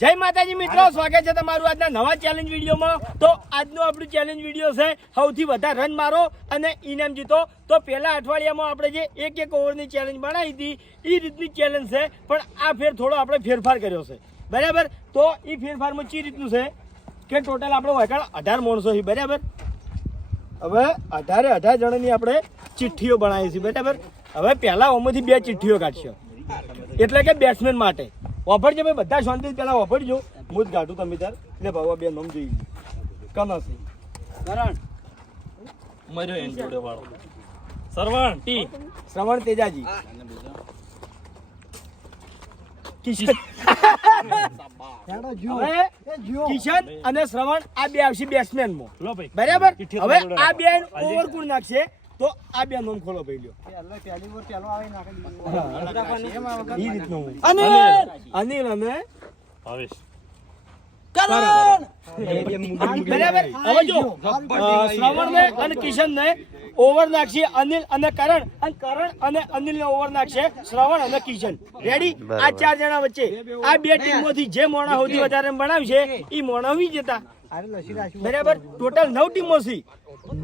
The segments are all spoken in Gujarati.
જય માતાજી મિત્રો, સ્વાગત છે તમારું આજના નવા ચેલેન્જ વિડીયોમાં। તો આજનો આપણું ચેલેન્જ વિડીયો છે સૌથી વધારે રન મારો અને ઇનામ જીતો। તો પહેલા અઠવાડિયામાં આપણે જે એક ઓવરની ચેલેન્જ બનાવી હતી એ રીતની ચેલેન્જ છે, પણ આ ફેર થોડો આપણે ફેરફાર કર્યો છે, બરાબર। તો એ ફેરફારમાં ચી રીતનું છે કે ટોટલ આપણે વૈકાળ 18 માણસો છે, બરાબર। હવે 18 જણાની આપણે ચિઠ્ઠીઓ બનાવી છે, બરાબર। હવે પહેલા ઓમાંથી 2 ચિઠ્ઠીઓ કાઢશો, એટલે કે બેટ્સમેન માટે વાપરજો ભાઈ, બધા શાંતિ પેલા વાપરજો। હું જ ગાઢું તમે તાર એટલે ભાવા 2 નામ જોઈ કનસી કરણ મર્યો એન જોડે વાળો સરવણ ટી શ્રવણ તેજાજી કિશન કિશન અને શ્રવણ આ 2 આવશે બેટ્સમેન માં, લો ભાઈ બરાબર। હવે આ 2 ઓવર કોણ નાખશે તો આ 2 નામ ખોલો ભાઈ, લ્યો અનિલ અને ભાવેશ કરણ, બરાબર। હવે જો શ્રવણ ને અને કિશન ને ઓવર નાખશે અનિલ અને કરણ અને અનિલ ને ઓવર નાખશે શ્રવણ અને કિશન, રેડી। આ 4 જણા વચ્ચે આ 2 ટીમોથી જે મોણા સૌથી વધારે બનાવશે એ મોણા વિજેતા, બરાબર। ટોટલ 9 ટીમો છે,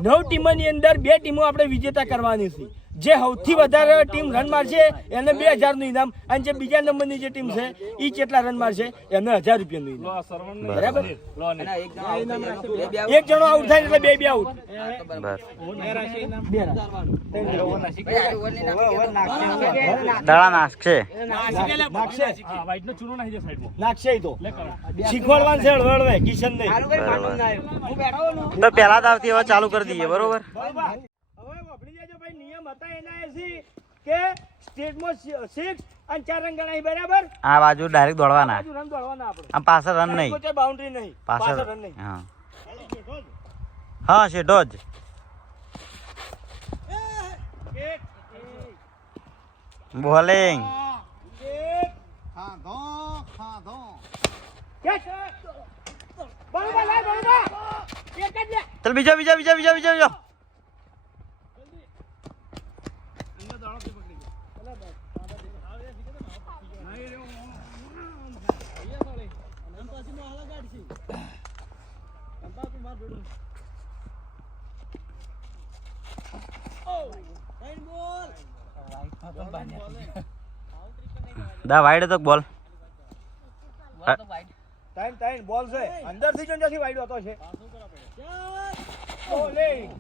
9 ટીમોની અંદર 2 ટીમો આપણે વિજેતા કરવાની છે। જે સૌથી વધારે ટીમ રન મારશે એને 2000 નું ઇનામ, અને જે બીજા નંબરની જે ટીમ છે એ કેટલા રન મારશે એને 1000 રૂપિયાનું ઇનામ, બરાબર। એક જણો આઉટ થાય એટલે 2 આઉટ, દડા નાખશે નાખશે તો શીખવાડવાનું છે હળવે કિશન ને। તો પેલા દાવથી હવે ચાલુ કરી દઈએ, બરોબર। કે સ્ટેટમાં 6 અને 4 રન ગણાય, બરાબર। આ બાજુ ડાયરેક્ટ દોડવાના, રન દોડવાના આપણે, આમ પાછળ રન નહીં, કોઈ બાઉન્ડ્રી નહીં, પાછળ રન નહીં। હા હા સીધો જ બોલિંગ ચલ બીજો દા વાઈડ તો બોલ ટાઈમ બોલ છે અંદરથી જ નથી વાઈડ હોતો છે, બોલિંગ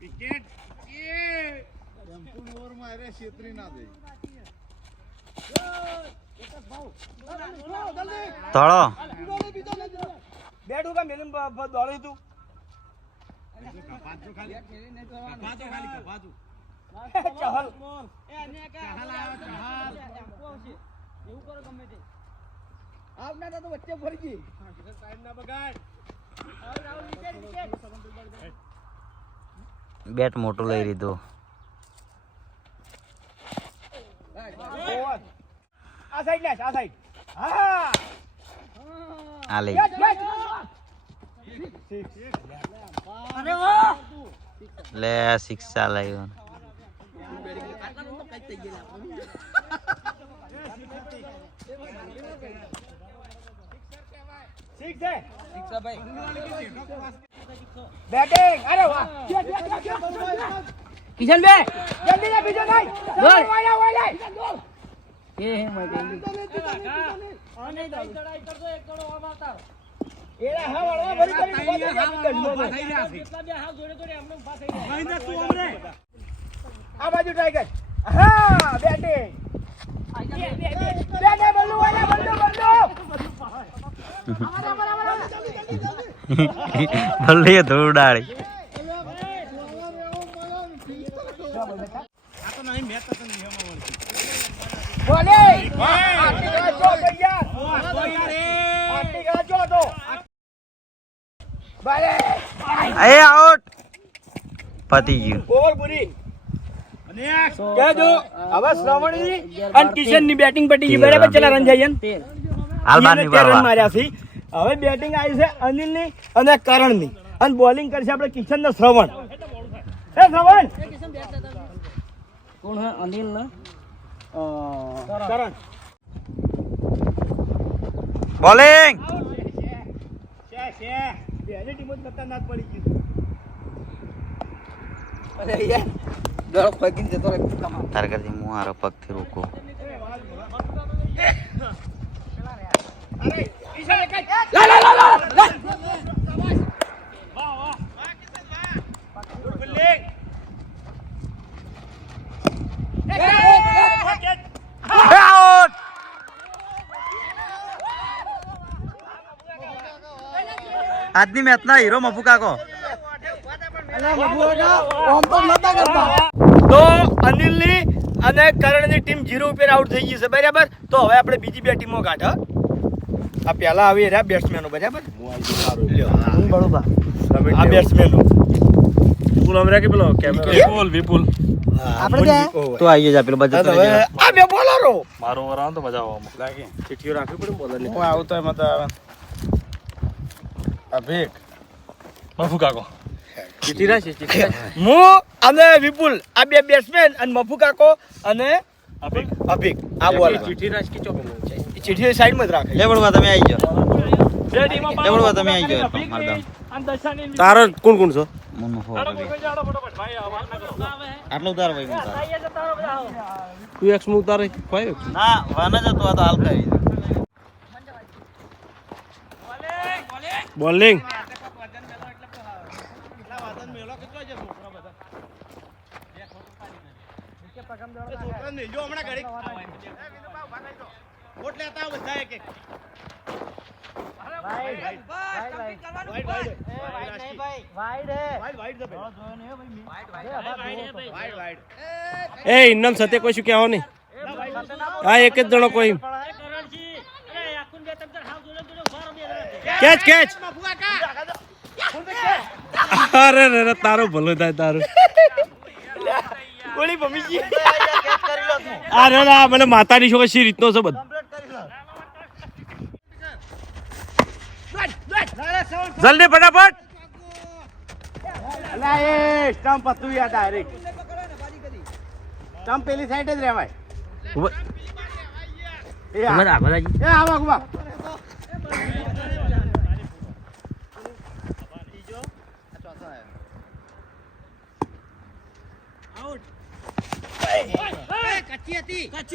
વિકેટ સંપૂર્ણ ઓવર માં અરે છેતરી ના દે થોડો બેટ ઉકા મેલમ દોડી તું બેટ મોટું લઈ લીધું, આ સાઈડ લે, આ સાઈડ, હા આ લઈ લે 6 લાગ્યો। બેટિંગ, અરે વાહ કિશન બે જલ્દી લે, બીજો નહીં ગોલ વાય એ હે મત આને ચડાઈ કરજો, એક ચડો આમ આવતા એરા હા વળવા ભરી કરી થઈ રહ્યા છે, કેટલા બે હાથ જોડે એમને ઊભા થઈ રહ્યા મહિના તું અમરે આ બાજુ ટાઈગર, હા બેટિંગ બે બલ્લુ વાલા બલ્લુ ભલે ધૂળ ડાળી બોલે આટી ગાજો તૈયાર આટી ગાજો તો બાલે એ આઉટ પતી ગયું, ઓવર પૂરી કહેજો। હવે શ્રવણની અને કિશનની બેટિંગ પટી ગઈ, બરાબર। ચલા રન જઈએ હાલ બાર ની રન માર્યા છે। હવે બેટિંગ આવી છે અનિલની અને કરણની, અને બોલિંગ કરશે આપણે કિશન ને શ્રવણ। એ શ્રવણ કોણ હે અનિલ ને કરણ બોલિંગ બેની ટીમો જ ખતરનાક પડી ગયું. અરે યાર ગળો પગીને જતો રહે કમા તાર કરતી હું હારો પગથી રોકો અરે ઈશાને કઈ લા લા લા લા વાહ વાહ બુલિંગ આઉટ આજની મેચના હીરો મફુ કાકો તો અનિલની અને કરણની ટીમ 0 ઉપર આઉટ થઈ ગઈ છે બરાબર. તો હવે આપણે બીજી બે ટીમો કાઢ. આ પહેલા આવી રહ્યા બેટ્સમેનો બરાબર. આ બેટ્સમેનો વિપુલ અમરા કે પેલો વિપુલ આપણે તો આવી જા પેલો બજેટ હવે આ બે બોલરો મારો ઓવર આવે તો મજા આવવામાં લાગે. ચિઠ્ઠીઓ રાખવી પડે બોલરની. હું આવતો એમાં તો આવે અભિક મફુ કાકો હું અને વિપુલ આ બે બેટ્સમેન અને મફુ કાકો અને અભિક આ બોલ ચિઠ્ઠી સાઈડમાં જ રાખે. લેવડવા તમે આવી જાઓ લેવડવા તમે આવી જાઓ મારદમ તારો કોણ કોણ છો મન મફુ આટલો ઉતાર ભાઈ ઉતાર તું એક્સ માં ઉતારે ભાઈ ના વાન જ હતો આ તો હાલ કરી બોલિંગ એ ઇન્નમ સતે કોઈ શું કહેવો નહીં હા એક જ જણો કોઈ કેચ કેચ અરે રે તારો ભલો થાય તારું ગોળી ભમી ગઈ. અરે ના મને માતાની છોકરી શી રીતનો છે બધું જલ્દી ફટાફટ અલા એ સ્ટમ્પ હતું યાર ડાયરેક્ટ. સ્ટમ્પ પેલી સાઈડ જ રહેવાય. એ આવા ગુબા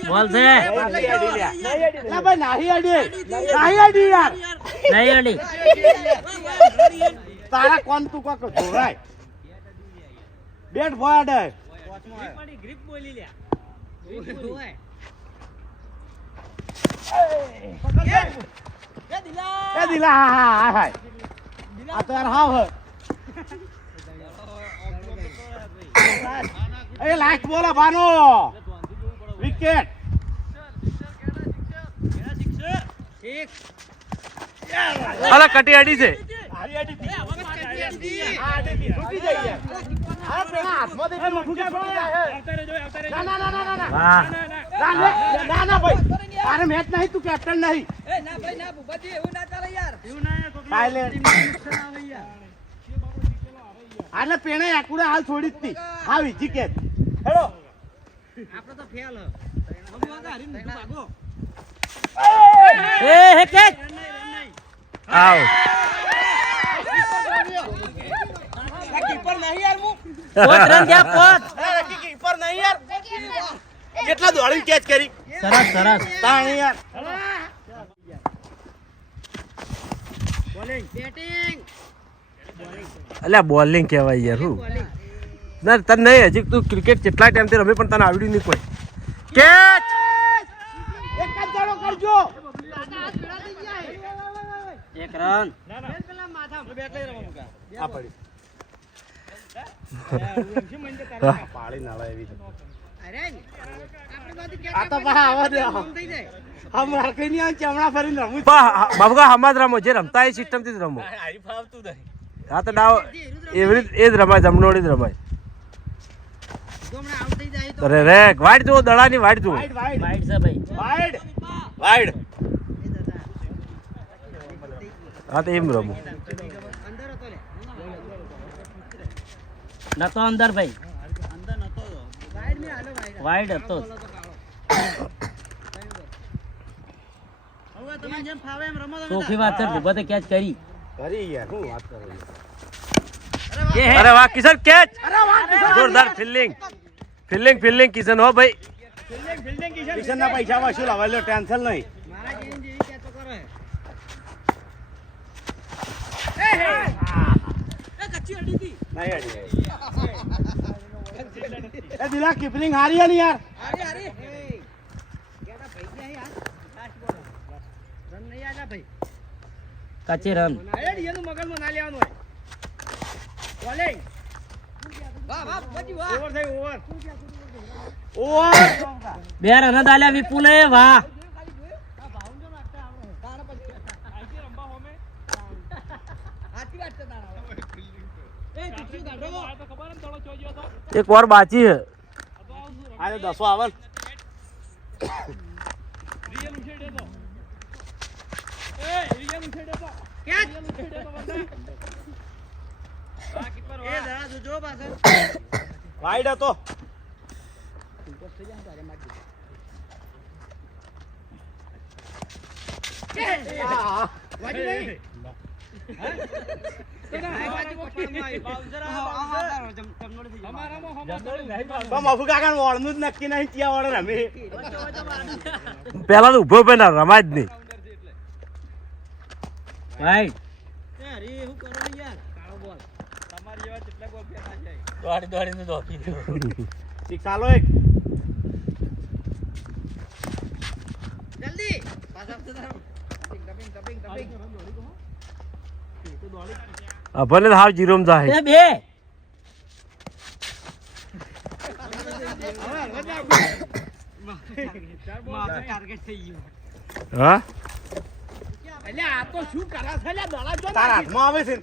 બોલ છે ના ભાઈ નાહી અડી યાર નહીં અડી તારા કોણ તું કોક ધોરાય બેટ ફોડ ગ્રીપ બોલી લે એ દિલા હા હા આ તો યાર હાવ એ લાસ્ટ બોલ બાનો વિકેટ અરે કટી આડી છે મેચ નહીં તું કેપ્ટન નહીં આને પેણે આકુડે હાલ છોડી જ હતી હા વિજી કે હેડો આપણે તો ફેલ એ હે કેચ આવ કીપર નહીં યાર હું પોત રન ગયા પોત કીપર નહીં યાર કેટલા દોડી કેચ કરી સરસ સરસ તાણી યાર અલ્યા બોલિંગ કહેવાય યાર હું ના તને નહીં હજી તું ક્રિકેટ કેટલા ટાઈમથી રમે પણ તને આવડ્યું નહીં કોઈ કેચ એક જ જણો કરજો એક રન આ પડી પાડી નાળા એવી આ તો પા આવા દે હમ રાખી નહીં ચમડા ફરીને રમું બાબુકા હમણાં જ રમો જે રમતા એ સિસ્ટમ થી જ રમો હા તો ડાવ એવી એ જ રમાય જમણોડી જ રમાય અરે રે વાઈડ જુઓ દડાની વાઈડ જુઓ વાઈડ વાઈડ વાઈડ છે ભાઈ વાઈડ વાઈડ હા તો એમ રમો નતો અંદર ભાઈ વાઈડ હતો ચોખ્ખી વાત છે ભૂપતે કેચ કરી અરે વાહ કિશન કેચ જોરદાર ફિલ્ડિંગ કિશન હો ભાઈ કિશન ના પૈસા વસૂલ હવે લો ટેન્શન નહીં એ દિલા કીપરિંગ હારી હે ને યાર કાચી રન એનું મગજમાં ના લેવાનું હોય બોલિંગ ઓવર થઈ ઓવર બે રન દાલ્યા વિપુલે વાહ એક વાર બાકી હે આજે 10 આવન વાઈડ હતો નક્કી નહીં ત્યાં વડે રમે પેલા તો ઉભો પેલા રમાય જ નહીં વાઈડ ચાલો એક ભલે હાવ જીરો માં જાય બે હા એટલે આ તો શું કરે છે લે દડા જો તારા હાથમાં આવે છે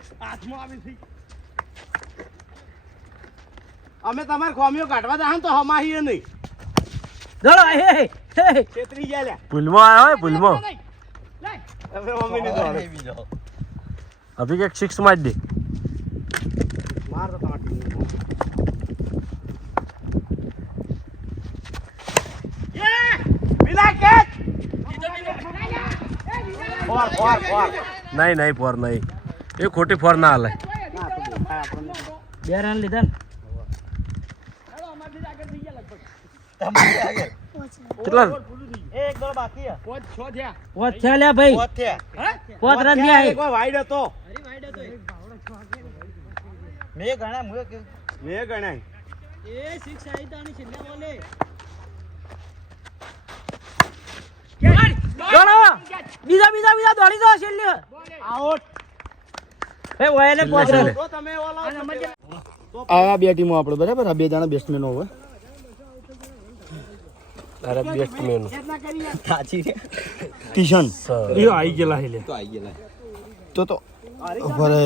અમે તમાર ખોમીઓ કાઢવા દા તો હમાહીએ નહીં ચલો હે છેતરી ગયા લે ભૂલમાં આવ્યો હોય ભૂલમાં હવે મમ્મી ને દોડે અભી કે સિક્સ માં જ દે માર તો કાઢી બિના કેચ ફોર નહીં ફોર નહીં એ ખોટી ફોર ના હાલે બે રન લીધા કેટલા એક ગોળ બાકી છે પોચ થયા પોચ થયા લે ભાઈ પોચ થયા પોચ રન થયા એક વાઈડ હતો મેં ગણા મેં ગણાય બીજા દોડી દો છેલ્લે આઉટ એ ઓયલે પોચ રન તો તમે આ બે ટીમો આપણે બરાબર આ બે જણા બેટ્સમેનો હોય અરે બેસ્ટમેન કિશન એ આવી ગયેલા હે લે તો ભરે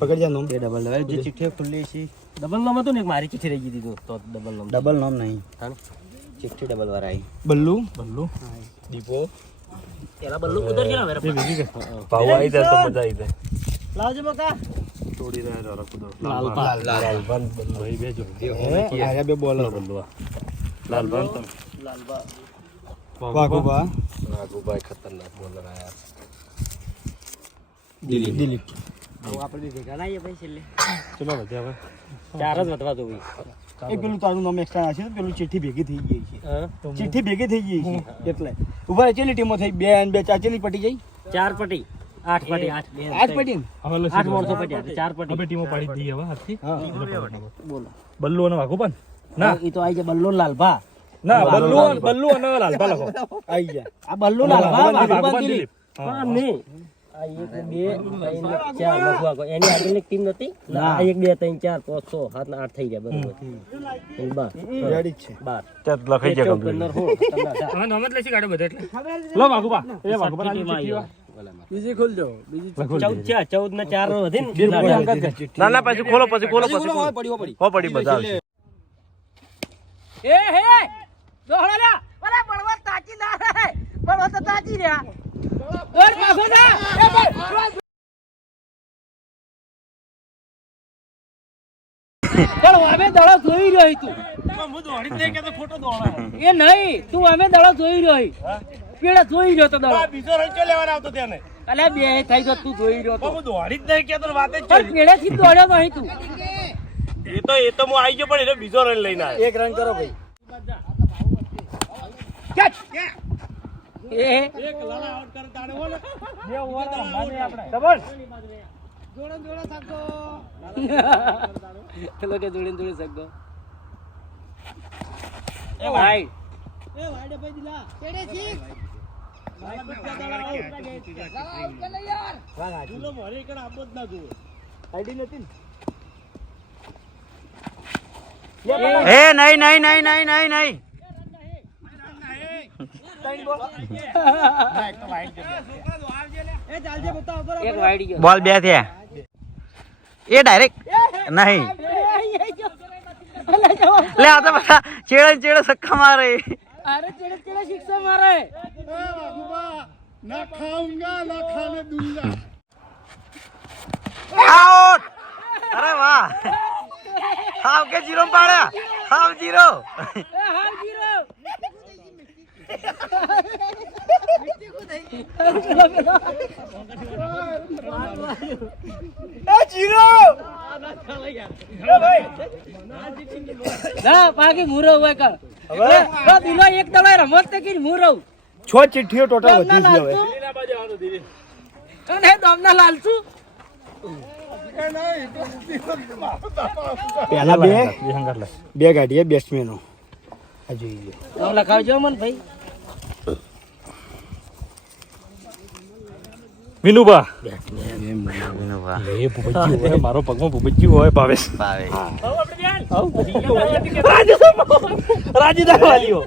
પકડી જા નોમ ડબલ જે ચિઠ્ઠી ખુલ્લી છે ડબલ નામ હતું ને એક મારી ચિઠ્ઠી રહી ગઈ તો ડબલ નામ નહીં ચિઠ્ઠી ડબલ વાર આવી બલ્લુ દીપો એલા બલ્લુ ઉધર ગયા મેરે ભાવ આવી જાય તો મજા આવી જાય લાવજો બકા તોડી રહ્યા જરા કુદો લાલબાન ભાઈ બેજો આયા બે બોલર બલવા લાલબાન વાઘુબા નાગુભાઈ ખતરનાક બોલર આયા દિલીપ આપણે ભેગા ના ભાઈ છેલ્લે ચલો વધ્યા હવે ચાર જ વધવા દો એક પેલું તારું નામ એક્સ્ટ્રા છે પેલું ચિઠ્ઠી ભેગી થઈ ગઈ છે ચિઠ્ઠી ભેગી થઈ ગઈ છે એટલે ઉભા ચેલી ટીમો થઈ બે અને બે ચાર ચેલી પટી જઈ ચાર પટી આઠ પટી આઠ પટી આઠ મોરસો પટ્યા ચાર પટી હવે ટીમો પાડી દઈએ હવે હાથથી બોલો બલ્લુ અને વાઘુબાન ના એ તો આઈ છે બલ્લો લાલભા ના બલ્લુ અને લાલબા લખો આઈ ગયા આ બલ્લો લાલભા વાઘુબાન દિલીપ પણ નહીં આ એક બે ત્રણ ચાર લખવા કો એની આગળની ટીમ નથી ના એક બે ત્રણ ચાર પાંચ છ સાત ને આઠ થઈ ગયા બરોબર બસ રેડી છે 12 તે લખાઈ જાય કમ્પ્લીટ હા નામ જ લખી કાઢો બધા એટલે લો વાઘુબા એ વાઘુબા બીજી ખોલજો બીજી 14 છે 14 ને 4 વધી ને ના પછી ખોલો પછી હો પડી બધા આવશે એ હે દોહડા લ્યા અરે બળવા તાચી ના રે બળવા તો તાચી રહ્યા ઓર પાછો જા એ ભાઈ પણ અમે દડો જોઈ રહ્યો તું હું દોડી જ નહીં કહેતો, ખોટો દોડા. એ નહીં તું અમે દડો જોઈ રહ્યો પેલા જોઈ રહ્યો તો દડો આ બીજો રન ચો લેવાનો આવતો તેને. અલ્યા બે થઈ તો તું જોઈ રહ્યો તો હું દોડી જ નહીં કહેતો, વાત જ પણ પેલેથી જ દોડ્યો નહીં તું એ તો હું આવી ગયો, પણ એને બીજો રન લઈને આવ્યો. એક રન કરો ભાઈ એ એક લાલા આઉટ કરે તાણે હો ને. બે ઓવર રમવાની આપણે. ડબલ. પેલો કે જોડીને જોડી શકતો એ ભાઈ જુલો મોરે એકડ આપો જ ના જુઓ. આઈડી નથી ને? એ નહીં નહીં નહીં નહીં નહીં નહીં એક વાઈડ ગયો બોલ બે થયા એ ડાયરેક્ટ નહીં લે આ તો બધા ચેડે ચેડે સક્કા મારે અરે ચેડે ચેડે શિક્ષા મારે ના ખાઉંગા ના ખાને દૂંગા. આઉટ અરે વાહ હાવ કે જીરો પાડ્યા હાવ જીરો હાલ જીરો ના બાકી મુરો હોય કર હવે દિલો એક દડો રમત તે કે મુરો 6 ચિઠ્ઠીઓ ટોટલ વધી છે હવે. અને દમના લાલચુ પહેલા બે ગાડીએ બેટ્સમેનો આ જોઈ લો. નામ લખાવજો મન ભાઈ વિનુબા વિનુભા એ ભૂપતજી હોય, મારો પગમાં ભૂપતજી હોય ભાવેશ. ભાવે રાજીદા વાલીઓ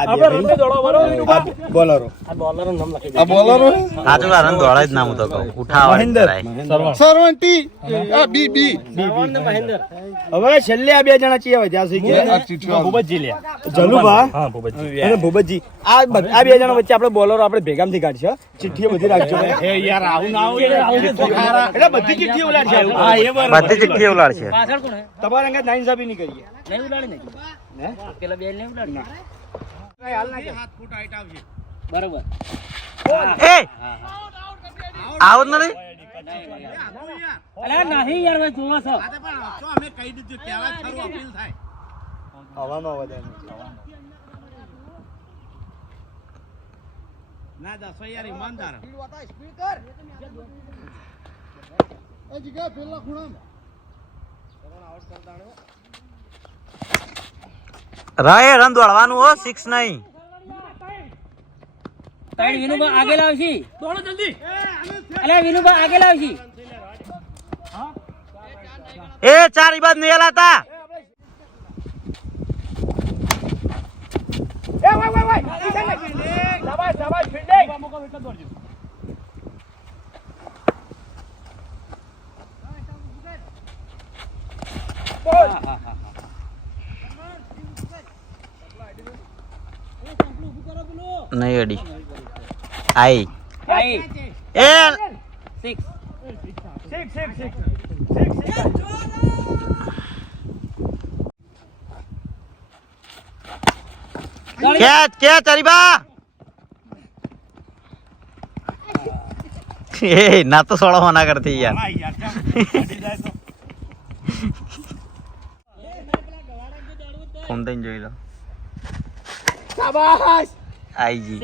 આપણે રમે દોડવાનો વિનુબા. બોલરો આ બોલરનું નામ લખી આ બોલરો સાચું કારણ દોડે જ ના હું તો કહું ઉઠાવા મહેન્દર સરવંતી આ બી બી મહેન્દર હવે છેલ્લે આ બે જણા ચિયા વધ્યા છે કે ભૂપતજી લે જલુભા હા ભૂપતજી અને ભૂપતજી આ આ બે જણા વચ્ચે આપણે બોલરો આપણે ભેગામથી કાઢશે. ચિઠ્ઠીઓ બધી રાખજો એ યાર આવું ના એટલે બધી ચિઠ્ઠીઓ ઉલાડશે. હા એ બરાબર બધી ચિઠ્ઠી ઉલાડશે પાછળ કોણ હે તમારા અંગત નાઇન્સાફી નહીં કરીએ. નહીં ઉડાડી નહીં પેલા બે નહીં ઉડાડી બરોબર એ આઉટ નથી અરે નહીં યાર ભાઈ જોવો છો હવાનો અવાજ આવે. ના દસો યાર ઈમાનદાર રહે રન દોડવાનું હો 6 નહીં તાઈ વિનુબા આગે લાવશી દોડો જલ્દી અલે વિનુબા આગે લાવશી એ ચાર ઈ બાદ નહીં હલાતા એ વાય શાબાશ શાબાશ ફિલ્ડિંગ મોકો એટલો દોડજો. નહીં અડી આઈ આઈ એ 6 કેચ કેચ અરીબા એ ના તો સોળો મના કરતી યાર ફોન દઈને જોઈ લો શાબાશ આઈજી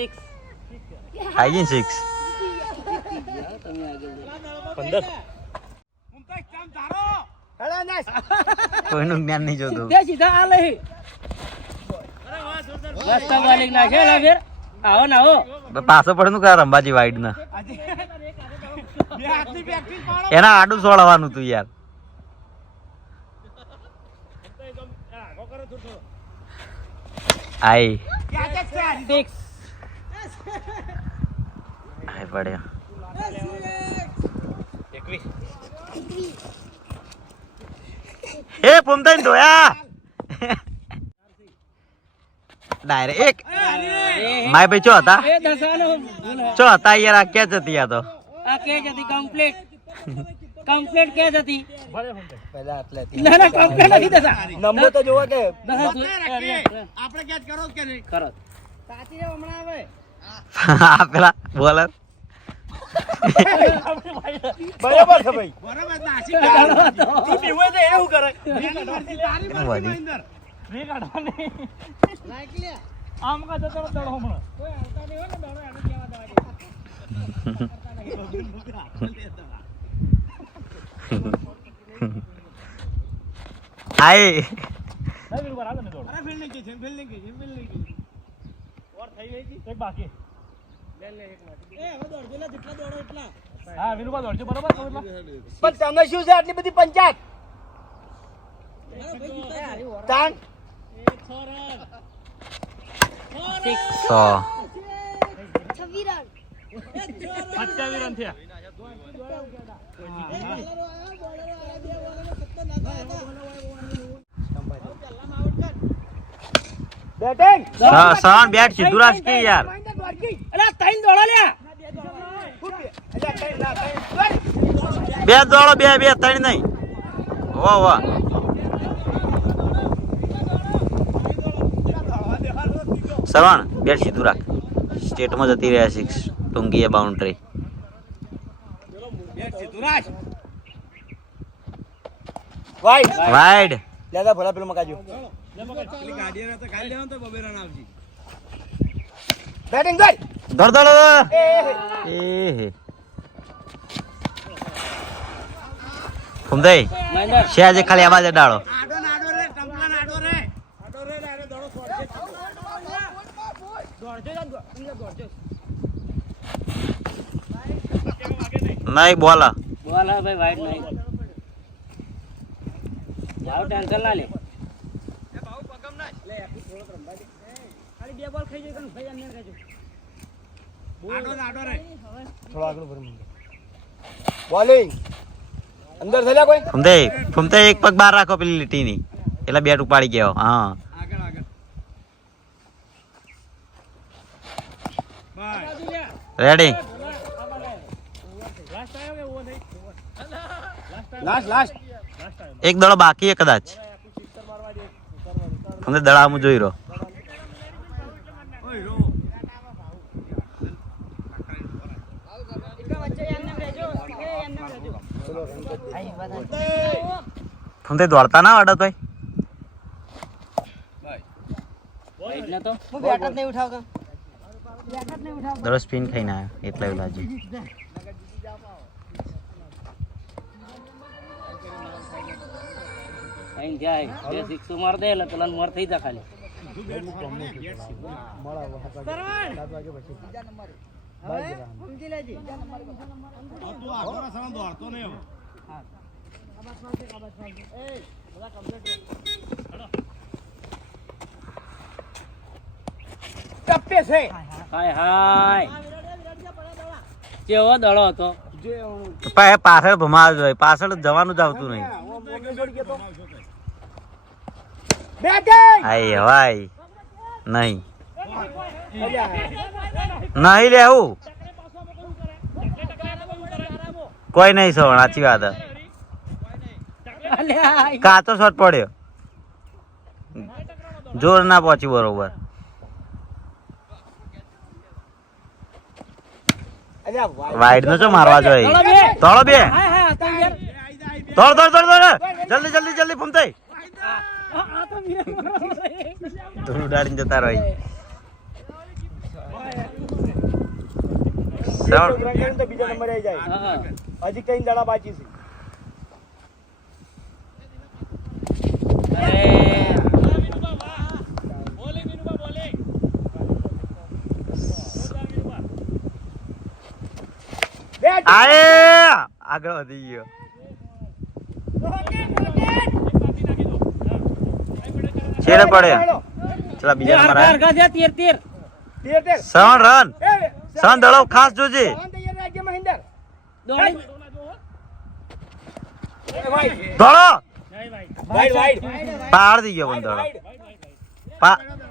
આઈજી 6 કોઈનું જ્ઞાન નહીં જોતું તે સીધા આ લઈ રસ્તા વાલી ના છે લા ફેર આવો ના આવો પાછો પડનું કા રંબાજી વાઈડ ના એના આડું સોળવાનું તું યાર આઈ 6 આઈ પડ્યો એ પુમતાઈ ધોયા ડાયરેક્ટ માય ભાઈ ચો હતા એ દસાનો ચો હતા યાર આ કેચ હતી આ તો આ કે જતી કમ્પ્લીટ કમ્પ્લીટ કે હતી પહેલા આટલે ના ના કમ્પ્લીટ નથી થતા નંબર તો જોવો કે આપણે ક્યાં કરો કે નહીં કરો સાચી છે હમણાં આવે પેલા બોલર બરાબર છે ભાઈ બરાબર નાસી તું પીવે તો એવું કરે આમ કા જતો દડો હમણાં કોઈ આવતા નહીં હોય ને દડો એને કેવા દવા આય અરે ફિલ્ડિંગ કે છે ફિલ્ડિંગ કે છે ફિલ્ડિંગ કે ઓર થઈ ગઈ છે એક બાકી લે લે એક મિનિટ એ હવે દોડજો લે જેટલા દોડો એટલા હા વિનુબા દોડજો બરાબર પણ તમે શું છે આટલી બધી પંચાયત તાન 100 28 રન થયા બેટિંગ સણ બેટ સીધું રાખ કે યાર અલા ત્રણ દોડા લ્યા બે દોડો બે બે ત્રણ નહીં વાહ વાહ સરવણ બેટ સીધું રાખ સ્ટેટમાં જતી રહ્યા 6 ટુંગીએ બાઉન્ડ્રી વાઇડ દાદા ભલા પેલો મકાજો બેટિંગ ગઈ દોડ દોડ એ ફુમદઈ શેજે ખાલી આવાજ ડાળો આડો નાડો રે ટંપલા નાડો રે આડો રે ડાયરે દોડો દોડજો નહીં બોલા બોલ હા ભાઈ વાઈડ નહીં જાવ ટેન્શન ના લે ખાલી બે બોલ ખાઈ જાય કન ભાઈ અમને કહેજો આડો રે થોડો આગળ ભર બોલિંગ અંદર થયા કોઈ ફુમદઈ એક પગ બહાર રાખો પેલી લીટીની એટલે બેટ ઉપાડી ગયો હા આગળ આગળ બાય રેડી લાસ્ટ એક દડો બાકી છે કદાચ ફુમદઈ દડા હું જોઈ રહ્યો ફુમદઈ દોડતા ના આવડે તોય વાઈડ ના તો હું બેટ જ નહીં ઉઠાવતો દડો સ્પિન ખાઈને આવ્યો એટલે એવું લાગ્યું અહીં જાય બે સિક્સો માર દે એટલે પેલા મર થઈ જા ખાલી સમજી લેજે તું આખો રસણ દોડતો નહીં હવે ટપ્પે છે હાય હાય કેવો દડો હતો પાછળ ભમાવ જોઈએ પાછળ જવાનું જ આવતું નહીં બેટિંગ આય હવાય નહીં નહીં લેવું કોઈ નહીં સવણ સાચી વાત હે. કાચો શોટ પડ્યો જોર ના પહોંચી બરોબર વાઈડ નો શું મારવા જોઈએ તળો બે તોડ તોડ તોડ તોડ જલ્દી જલ્દી જલ્દી ફૂમતાઈ તું ઉડાડીને જતા રહી બીજા નંબરે આવી જાય હજી કઈ દાડા બાકી છે આયે આગળ વધી ગયો છેડે પડ્યો ચલા બીજા નંબર આયા 7 રન 7 દડો ખાસ જોજે દડો પહાડ થઈ ગયો પણ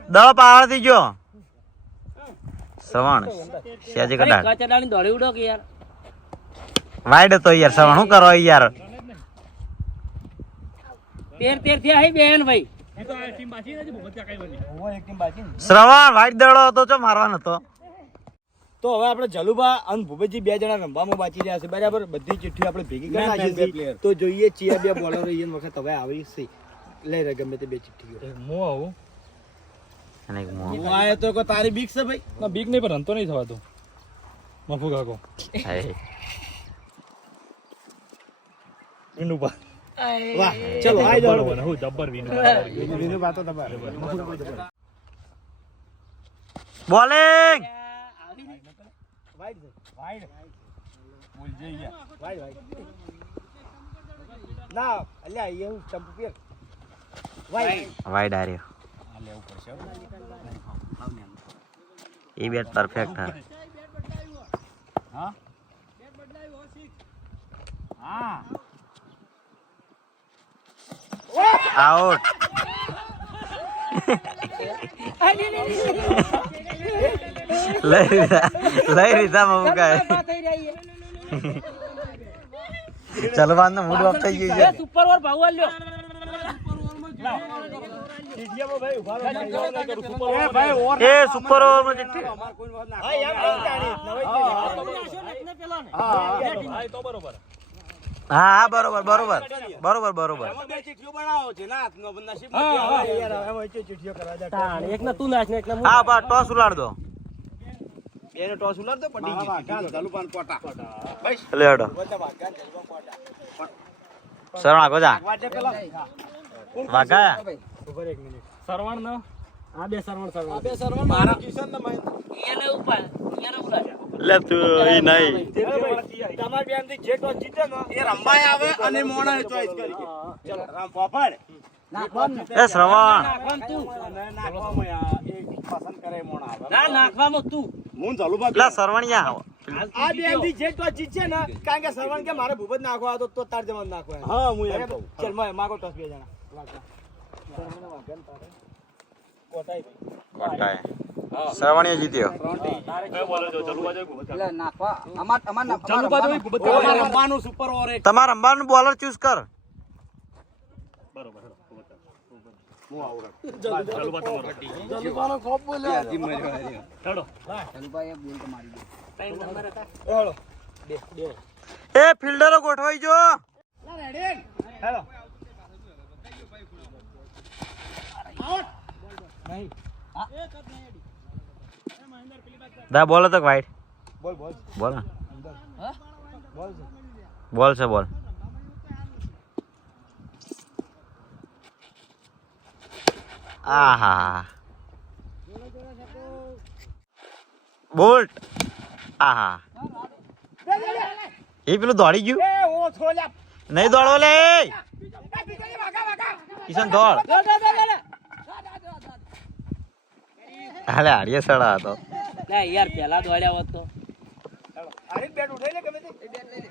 દડો પહાડ થઈ ગયો સવણ સેજે કડાટ કાચા ડાળી દોડી ઉડો કે યાર વાઈડ હતો યાર સવા શું કરો યાર 13 થી આઈ બેન ભાઈ શ્રવણ વાઈડ દડો હતો તો મારવાનો હતો. તો હવે આપણે જલુભા અને ભૂપેશજી 2 જણા રમવામાં બાકી રહ્યા છે બરાબર. બધી ચિઠ્ઠીઓ આપણે ભેગી કરી નાખી છે. તો જોઈએ ચિયા 2 બોલરો એ વખત હવે આવી છે. લઈ રે ગમે તે 2 ચિઠ્ઠીઓ. હું આવું અને એક મોં. હું આયો તો તારી બીક છે ભાઈ. ના બીક નહીં પણ રનતો નહીં થવાતો મફુ કાકો હાય. વિનુભા વાહ ચલો આઈ જાઓ. હું જબ્બર વિનુ બોલિંગ વાઈડ બોલ જઈ વાઈડ ના અલ્યા એવું ચંપુ પેર વાઈડ વાઈડ આર્યો એ બેટ પરફેક્ટ હા. આઉટ. લઈ રીધા મમુકા ચલવાનો મૂડ ઓફ થઈ ગયો છે. સુપર ઓવર ભાવ આલ્યો ચીઠીયામાં ભાઈ ઉભા રહો. એ સુપર ઓવરમાં જેટલી હા એમ નહીં જાણી નવાઈ હા બરોબર બરોબર બરોબર બરોબર. બે ચીઠીઓ બનાવો છે ના હાથનો નસીબ યાર એમ હોય ચીઠીઓ કરવા દે. એક ના તું નાખ ને એક ના હા બા ટોસ ઉલાડ દો. બેનો ટોસ ઉલાડ દો પડી ગઈ. જલુપાન કોટા બસ લે હડો વચ્ચે વાગા જલુપાન કોટા શરણ આગો જા વાટે પેલા વાગા. ઉપર 1 મિનિટ સરવણ નો આ બે સરવણ બે સર્વર મારા કિશન ને માઈન એને ઉપર એને ઉલાડ લે તું ઈ નહીં તમાર બેન થી જે ટોસ જીતે ને એ રંબાય આવે અને મોણા ચોઈસ કરી કે ચલ રામ પોપડ એ શ્રવણ નાખવામ તું નાખવામાં એ પસંદ કરે મોણા આવે ના નાખવામાં તું હું જલુપા લે સરવણિયા આ બેન થી જે ટોસ જીતશે ને કારણ કે સર્વણ કે મારે ભૂપત નાખવા હતો તો તાર જમન નાખવા હા હું એમ કહું ચલ માગો ટોસ 2 જણા કોટાઈ કોટાય શ્રવણીય જીત્યો. રમવાનું સુપર ઓવર એક તમારે રમવાનું બોલર ચૂઝ કર. જલુપાનો ખોપ બોલ્યો હેલો બે એ ફિલ્ડરો ગોઠવાઈ જો. રેડી હેલો આઉટ નહીં દા બોલ તો વાઈડ બોલ બોલ બોલ ને. બોલ બોલ છે બોલ. આહા બોલ્ટ. આહા એ પેલું દોડી ગયું એ ઓ છોલ્યા નહીં દોડવો લે કિશન દોડ. હાલે હાડીએ સડા હતો. લે યાર પહેલા દોડ્યા હોત તો આરી બેટ ઉઠાઈ લે ગમે તે બેટ લઈ લે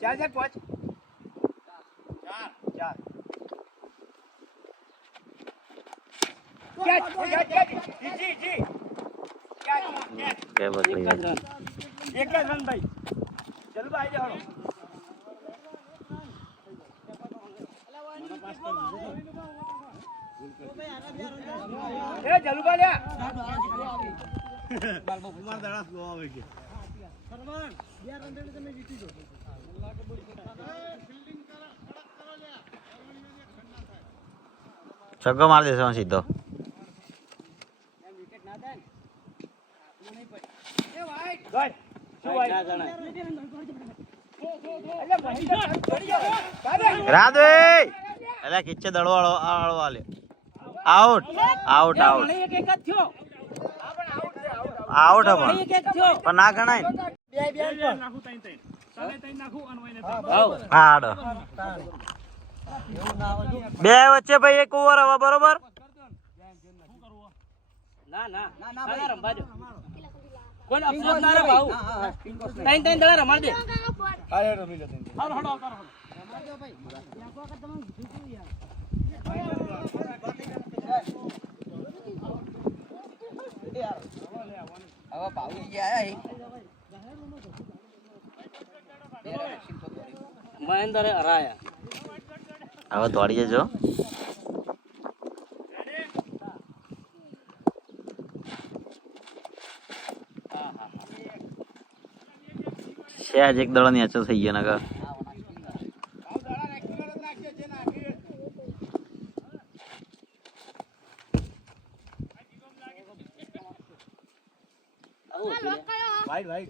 ચાર ચાર પાંચ ચાર કેચ કેચ જી જી કેચ કેચ કે બકરી એક જ રન ભાઈ ચલ ભાઈ જાઓ એ જલુબા લ્યા બાલબો કુમાર દાડા સ્લો આવે છે સરવાન 2 રન દે તમે જીતી જો છગ્ગો માર દેશે સીધો. રાધે એટલે કિચ્ચે દડો આળો આલે આઉટ આઉટ આઉટ એક એક જ થયો આઉટ એક એક થયો પણ ના ગણાય ને. આવ હા આડો બે વચ્ચે ભાઈ એક ઓવર હવે બરોબર. ના ના ના રંબા દો કોઈ અફસોસ ના રે ભાઉ ત્રણ દડા રમાડ દે અરે રમી લો તમે. મહેન્દ્ર હરાયા હવે દોડીએ જો સહેજ એક દડો નીચો થઈ ગયો નકર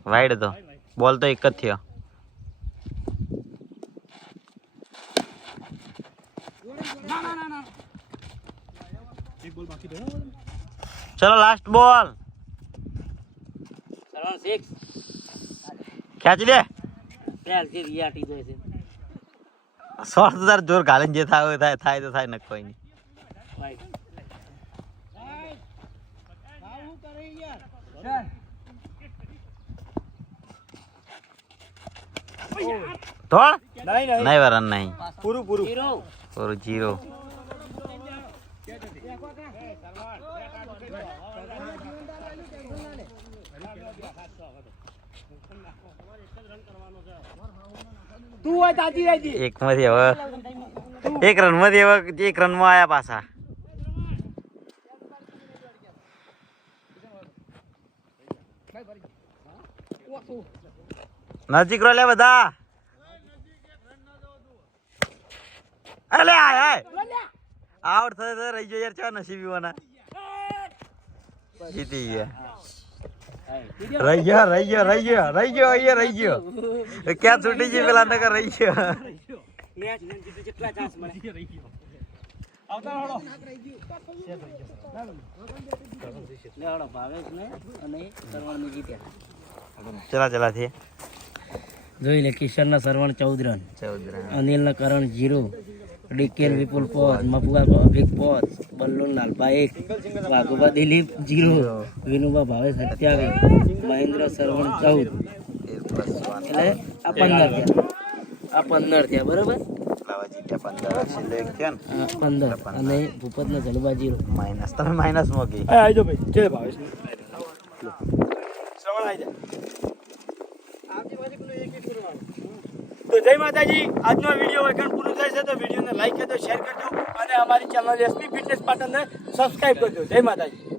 વાઈડ તો બોલ તો એક જ થયો ચલો લાસ્ટ બોલ સરવણ 6 ખેંચી લે પહેલ થી રિયાટી જોઈ છે સોળ તો તાર જોર ઘાલીને જે થાય થાય થાય તો થાય ને કોઈ નહીં રાઈટ થોડ નહીં નહીં નહીં વરન નહીં પૂરું પૂરું હીરો પૂરું જીરો તું હોય તાતી રહી એક માંથી હવે એક રન માંથી હવે એક રન માં આયા પાછા નજીક રો લે બધા અલે આય આય આઉટ થયો તો રહી ગયો યાર ચા નસીબી વાના જીતી ગયા રહી ગયો અહીંયા રહી ગયો ક્યાં છૂટી ગઈ પેલા નકર રહી ગયો મેચ ને જીતે કેટલા ચાન્સ મળે લેવડો ભાવેશ ને અને સરવણ ને જીત્યા ચલા થી જોઈ લે કિશન ના સરવણ 14 રન 14 રન અનિલ ના કરણ 0 ડીકેન વિપુલ 5 મફુઆ અભિક 5 બલ્લુન લાલભાઈ 1 વાઘુબા દિલીપ 0 વિનુબા ભાવેશ 27 મહેન્દ્ર સરવણ 14 એટલે આ 15 થયા બરોબર લાવા જીત્યા 15 છેલ્લે એક થયો ને હા, 15 અને ભૂપત ના જલબા 0 માઇનસ તમે માઇનસ માં ગઈ આવી જાઓ ભાઈ જય ભાવેશ શ્રવણ આવી જાય તો જય માતાજી આજનો વિડીયો વગર પૂરું થાય છે તો વિડીયોને લાઈક કરજો શેર કરજો અને અમારી ચેનલ એસપી ફિટનેસ પાટણને સબસ્ક્રાઇબ કરજો જય માતાજી